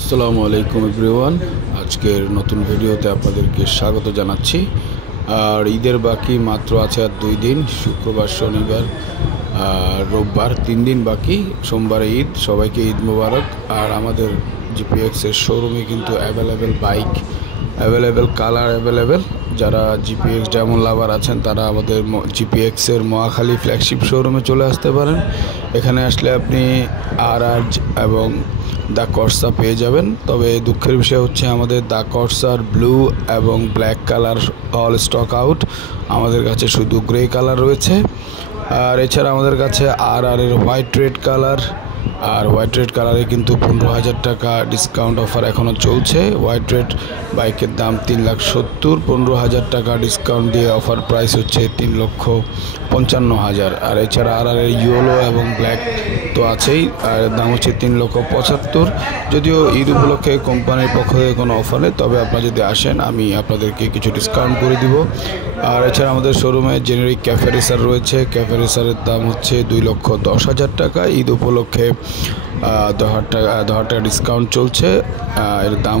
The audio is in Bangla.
আসসালামু আলাইকুম এভরিওয়ান। আজকের নতুন ভিডিওতে আপনাদেরকে স্বাগত জানাচ্ছি। আর ঈদের বাকি মাত্র আছে আর 2 দিন, শুক্রবার, শনিবার আর রোববার, 3 দিন বাকি। সোমবারে ঈদ। সবাইকে ঈদ মোবারক। আর আমাদের জিপিএক্সের শোরুমে কিন্তু available bike, available colour available. যারা জিপিএক্স যেমন লাভার আছেন তারা আমাদের জিপিএক্সের মহাখালী ফ্ল্যাগশিপ শোরুমে চলে আসতে পারেন। এখানে আসলে আপনি আর এবং দ্য কর্সা পেয়ে যাবেন। তবে দুঃখের বিষয় হচ্ছে আমাদের দ্য কর্সার ব্লু এবং black colour all stock out. আমাদের কাছে শুধু গ্রে কালার রয়েছে। আর এছাড়া আমাদের কাছে এর হোয়াইট রেড কালার, আর হোয়াইট রেড কালারে কিন্তু 15,000 টাকা ডিসকাউন্ট অফার এখনও চলছে। হোয়াইট রেড বাইকের দাম 3,70,000, 15,000 টাকা ডিসকাউন্ট দিয়ে অফার প্রাইস হচ্ছে 3,55,000। আর এছাড়া এর ইয়েলো এবং ব্ল্যাক তো আছেই, আর দাম হচ্ছে 3,75,000। যদিও ঈদ উপলক্ষে কোম্পানির পক্ষ থেকে কোনো অফার নেই, তবে আপনারা যদি আসেন আমি আপনাদেরকে কিছু ডিসকাউন্ট করে দিব। আর এছাড়া আমাদের শোরুমে জেনেরিক ক্যাফে রেসার রয়েছে। ক্যাফে রেসারের দাম হচ্ছে 2,10,000 টাকা। ঈদ উপলক্ষে 10,000 টাকা ডিসকাউন্ট চলছে। এর দাম